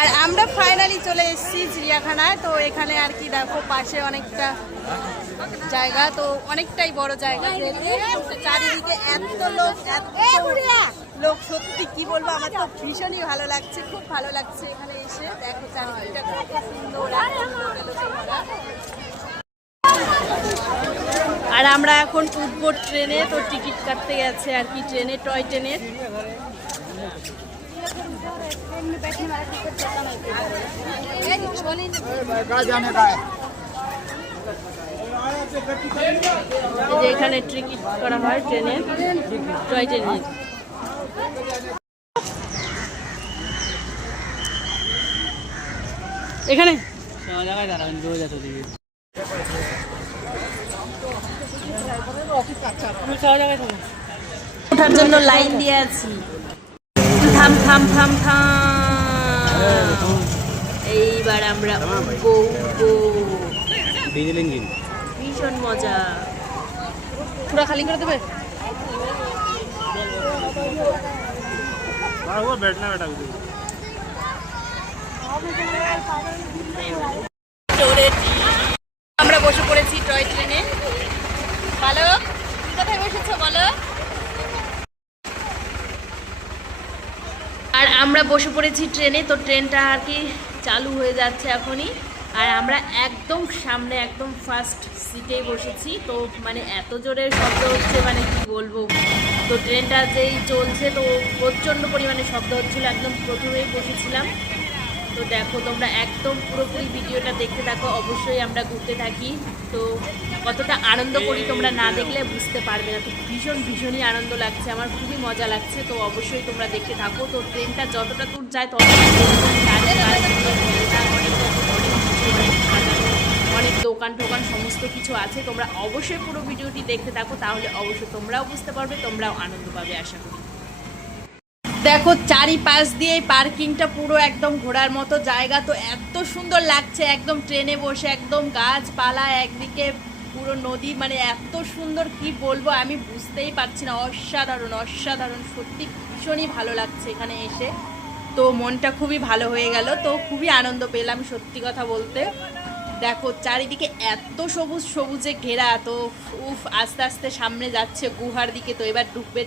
আর আমরা ফাইনালি চলে এসেছি চিড়িয়াখানায়। তো এখানে আর কি দেখো পাশে অনেকটা জায়গা, তো অনেকটাই বড় জায়গা, চারিদিকে এত লোক সত্যি কি বলবো, আমার তো ভীষণই ভালো লাগছে, খুব ভালো লাগছে এখানে এসে। দেখো চারিদিকটা কত সুন্দর, আর আমরা এখন উঠবো ট্রেনে। তো টিকিট কাটতে গেছে আর কি ট্রেনে, টয় ট্রেনের। এখানে টিকিট করা হয় ট্রেনের, টয় ট্রেনের। এখানে ওঠার জন্য লাইন দিয়ে আছি। থাম থাম থাম থাম, এইবার আমরা ভীষণ মজা। পুরা খালি করে দেবে। আমরা বসে পড়েছি টয় ট্রেনে। ভালো, কোথায় বসেছো বলো? আর আমরা বসে পড়েছি ট্রেনে। তো ট্রেনটা আর কি চালু হয়ে যাচ্ছে এখনই। আর আমরা একদম সামনে, একদম ফার্স্ট সিটেই বসেছি। তো মানে এত জোরে শব্দ হচ্ছে, মানে কি বলবো। তো ট্রেনটা যেই চলছে তো প্রচণ্ড পরিমাণে শব্দ হচ্ছিলো, একদম প্রথমেই বসেছিলাম। তো দেখো তোমরা একদম পুরোপুরি ভিডিওটা দেখতে থাকো। অবশ্যই আমরা ঘুরতে থাকি, তো কতটা আনন্দ করি তোমরা না দেখলে বুঝতে পারবে না। তো ভীষণই আনন্দ লাগছে, আমার খুবই মজা লাগছে। তো অবশ্যই তোমরা দেখতে থাকো। তো ট্রেনটা যতটা দূর যায় অনেক দোকান টোকান সমস্ত কিছু আছে। তোমরা অবশ্যই পুরো ভিডিওটি দেখতে থাকো, তাহলে অবশ্যই তোমরাও বুঝতে পারবে, তোমরাও আনন্দ পাবে আশা করি। দেখো চারিপাশ দিয়ে পার্কিংটা পুরো একদম ঘোরার মতো জায়গা। তো এত সুন্দর লাগছে একদম ট্রেনে বসে, একদম গাছপালা, একদিকে পুরো নদী, মানে এত সুন্দর কি বলবো আমি বুঝতেই পারছি না। অসাধারণ অসাধারণ, সত্যি ভীষণই ভালো লাগছে এখানে এসে। তো মনটা খুবই ভালো হয়ে গেল, তো খুবই আনন্দ পেলাম সত্যি কথা বলতে। দেখো চারিদিকে এত সবুজে ঘেরা। তো আস্তে আস্তে সামনে যাচ্ছে গুহার দিকে। তো এবার ঢুকবে।